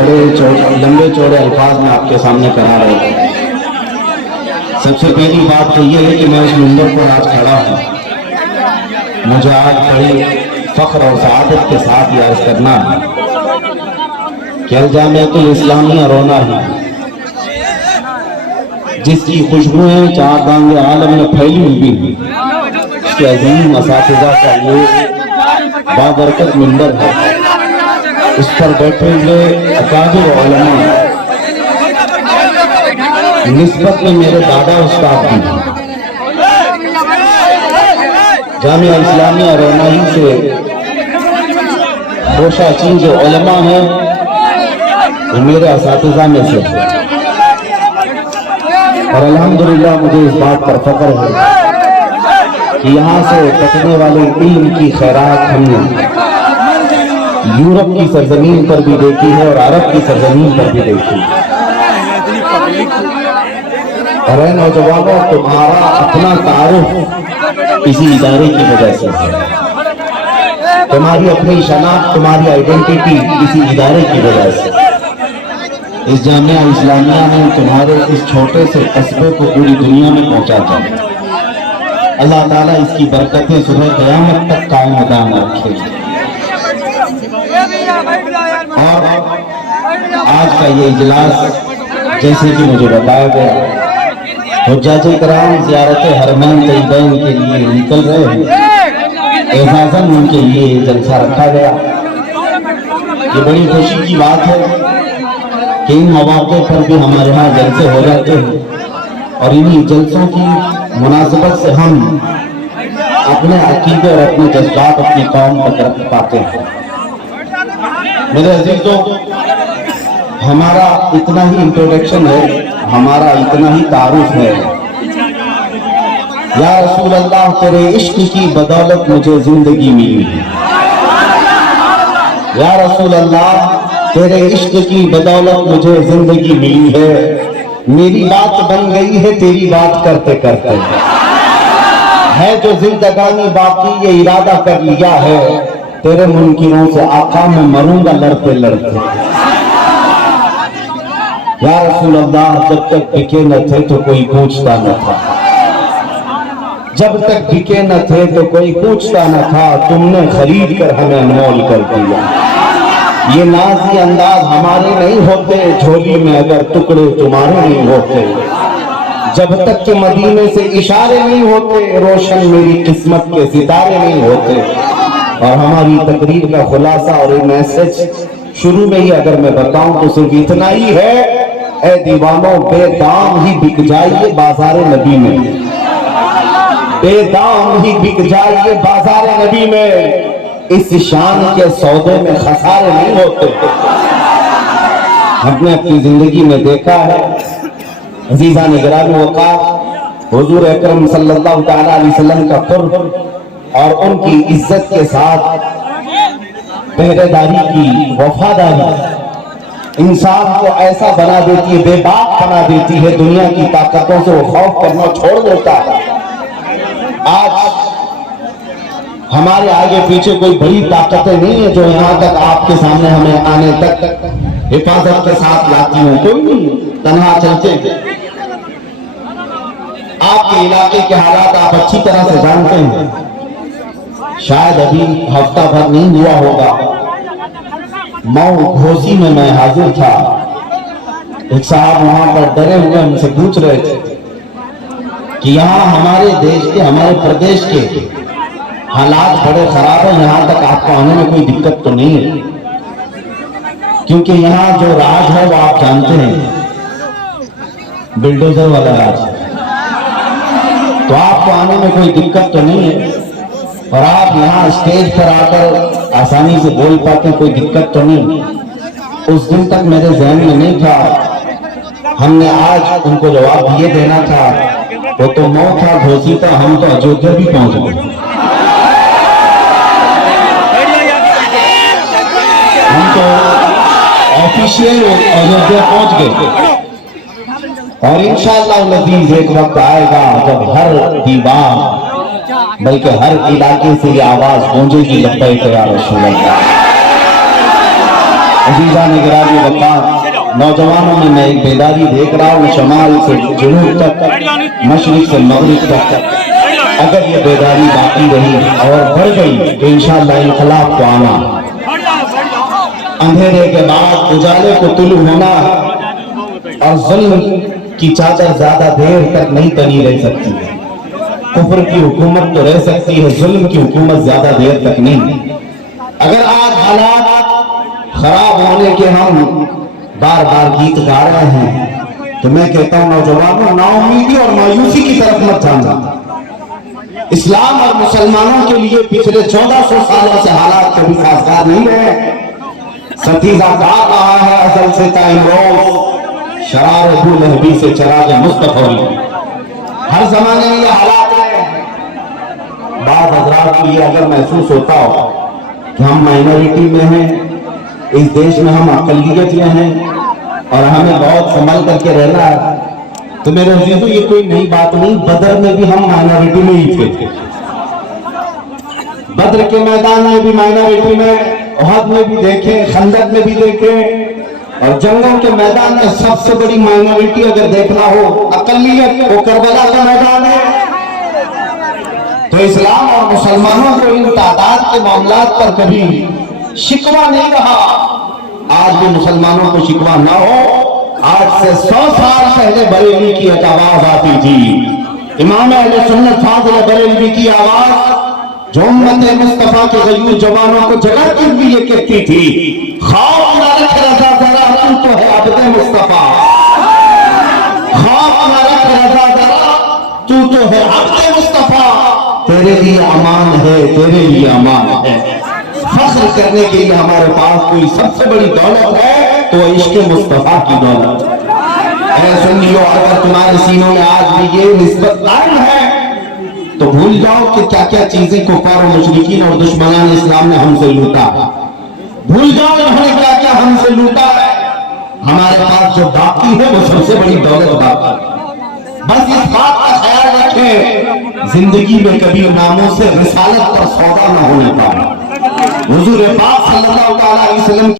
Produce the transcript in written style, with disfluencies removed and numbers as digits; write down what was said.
बड़े लंबे चौड़े अल्फाज में आपके सामने करा रहे थे। सबसे पहली बात तो ये है कि मैं इस मंदिर पर आज खड़ा हूँ, मुझे आज बड़ी फख्र और सआदत के साथ ये अर्ज करना है कि अल-जामिअतुल इस्लामिया रोना है, जिसकी खुशबुएं चारदांगे आलम में फैली हुई है, उसके अजीम असातिज़ा का ये बाबरकत मंदिर है। इस पर बैठे हुए अकाबिर उलमा निस्बत में मेरे दादा उस्ताद भी जामिया इस्लामिया रोनाई से रोशा चीज जो उलमा है वो मेरे असातिज़ा में से, और अल्हम्दुलिल्लाह मुझे इस बात पर फख्र है कि यहाँ से बचने वाले इल्म की खैरात हमने यूरोप की सरजमीन पर भी देखी है और अरब की सरजमीन पर भी देखी है। और नौजवानों, तुम्हारा अपना तारुफ इसी इदारे की वजह से है, तुम्हारी अपनी शनाख्त, तुम्हारी आइडेंटिटी इसी इदारे की वजह से। इस जामिया इस्लामिया ने तुम्हारे इस छोटे से कस्बे को पूरी दुनिया में पहुंचा दिया। अल्लाह ताला इसकी बरकतें सुबह क़यामत तक कायम दाम रखे। और आज का ये इजलास जैसे कि मुझे बताया गया, हुज्जाज किराम ज़ियारत हरमैन तैयबैन के लिए निकल रहे हैं, एजाज़न उनके लिए जलसा रखा गया। ये बड़ी खुशी की बात है कि इन मौके पर भी हमारे यहाँ जलसे हो जाते हैं, और इन्हीं जलसों की मुनासिबत से हम अपने अकीदे और अपने जज्बात अपनी कौम तक रख पाते हैं। मेरे अजीजों, हमारा इतना ही इंट्रोडक्शन है, हमारा इतना ही तारुफ है। या रसूल अल्लाह, तेरे इश्क की बदौलत मुझे जिंदगी मिली है। या रसूल अल्लाह, तेरे इश्क की बदौलत मुझे जिंदगी मिली है। मेरी बात बन गई है तेरी बात करते करते, है जो जिंदगानी बाकी ये इरादा कर लिया है, तेरे मुनकिरों से आका मैं मरूंगा लड़ते लड़ते। या रसूल अल्लाह, जब तक बिके न थे तो कोई पूछता न था, जब तक बिके न थे तो कोई पूछता न था, तुमने खरीद कर हमें अनमोल कर दिया। ये नाज़ी अंदाज हमारे नहीं होते, झोली में अगर टुकड़े तुम्हारे नहीं होते, जब तक के मदीने से इशारे नहीं होते, रोशन मेरी किस्मत के सितारे नहीं होते। और हमारी तकरीर का खुलासा और ये मैसेज शुरू में ही अगर मैं बताऊं तो सिर्फ इतना ही है, ए दीवानों, बेदाम ही बिक जाइए बाजारे नबी में, बेदाम ही बिक जाइए बाजारे नबी में, इस शान के सौदे में खसारे नहीं होते। हमने अपनी जिंदगी में देखा है अजीजा निगरानी वक़ार हुजूर अकरम सल्लल्लाहु तआला अलैहि वसल्लम का कुर्ब और उनकी इज्जत के साथ पहरेदारी की वफादारी इंसान को ऐसा बना देती है, बेबाक बना देती है, दुनिया की ताकतों से वो खौफ करना छोड़ देता है। आज हमारे आगे पीछे कोई बड़ी ताकतें नहीं है जो यहाँ तक आपके सामने हमें आने तक हिफाजत के साथ लाती हूँ, कोई नहीं, तन्हा चलते। आपके इलाके के हालात आप अच्छी तरह से जानते हैं, शायद अभी हफ्ता भर नहीं हुआ होगा, मऊ घोसी में मैं हाजिर था। एक साहब वहां पर डरे हुए हमसे पूछ रहे थे कि यहाँ हमारे देश के, हमारे प्रदेश के हालात बड़े खराब है, यहाँ तक आपको आने में कोई दिक्कत तो नहीं है? क्योंकि यहाँ जो राज है वो आप जानते हैं, बिल्डोजर वाला राज, तो आपको आने में कोई दिक्कत तो नहीं है, और आप यहाँ स्टेज पर आकर आसानी से बोल पाते हैं, कोई दिक्कत तो नहीं। उस दिन तक मेरे ज़हन में नहीं था, हमने आज उनको जवाब ये देना था, वो तो मऊ था, घोसी था, हम तो अयोध्या भी पहुंच गए। हम तो ऑफिशियल अयोध्या पहुंच गए, और इंशाअल्लाह लजीज एक वक्त आएगा जब हर दीवार बल्कि हर इलाके से ये आवाज गूंजेगी, लब्बैक या रसूल अल्लाह। अजीजा निगरानी वक़ार नौजवानों में मैं एक बेदारी देख रहा हूँ, शमाल से जुनूब तक, मशरिक से मगरिब तक। अगर ये बेदारी बाकी रही और बढ़ गई तो इंशाअल्लाह इनकलाब को आना, अंधेरे के बाद उजाले को तुलू होना, और जुल्म की चादर ज्यादा देर तक नहीं तनी रह सकती। कुफ्र की हुकूमत तो रह सकती है, जुल्म की हुकूमत ज्यादा देर तक नहीं। अगर आज हालात खराब होने के हम बार बार गीत गा रहे हैं तो मैं कहता हूं नौजवानों, नाउमीदी और मायूसी की तरफ मत जाना। इस्लाम और मुसलमानों के लिए पिछले 1400 सालों से हालात कभी साजगार नहीं रहे। सतीजा गा रहा है अजल से ताइमरोज, शरार अबू लहबी से चराग मुस्तफवी। हर जमाने में ये हालात है। बाद हजरात को ये अगर महसूस होता हो कि हम माइनॉरिटी में हैं, इस देश में हम अकलियत में हैं और हमें बहुत संभल करके रहना है, तो मेरे अजीजों ये कोई नई बात नहीं। बदर में भी हम माइनॉरिटी में ही थे। बदर के मैदान में भी माइनॉरिटी में, उहद में भी देखे, खंदक में भी देखे, और जंगों के मैदान में सबसे बड़ी माइनॉरिटी अगर देखना हो, अकलियत, वो करबला का मैदान है। तो इस्लाम और मुसलमानों को इन तादाद के मामलात पर कभी शिकवा नहीं रहा। आज भी मुसलमानों को शिकवा ना हो। आज से 100 साल पहले बरेली की एक आवाज आती थी, इमाम अहले सुन्नत फाज़िल बरेलवी की आवाज, जो उम्मत मुस्तफा के गयूर जवानों को जगाती हुई ये कहती थी, खौफ न रख रज़ा ज़रा, तू तो है अब्दे मुस्तफा। खौफ न रख रज़ा ज़रा, तू तो है अब्दे मुस्तफा। तेरे लिए अमान है, तेरे लिए अमान है। फख्र करने के लिए हमारे पास कोई सबसे बड़ी दौलत है तो इश्क मुस्तफा की दौलत। सुनियो, अगर तुम्हारे सीनों में आज भी ये निस्बत कायम है तो भूल जाओ कि क्या क्या चीजें कुफार और मुशरिकीन और दुश्मनान इस्लाम ने हमसे लूटा। भूल जाओ इन्होंने क्या क्या हमसे लूटा है। हमारे पास जो बाकी है वो सबसे बड़ी दौलत बाकी। बस इस बात का ख्याल रखें, जिंदगी में कभी नामों से रिसालत पर सौदा न होने पाए। हुजूर पाक सल्लल्लाहु अलैहि वसल्लम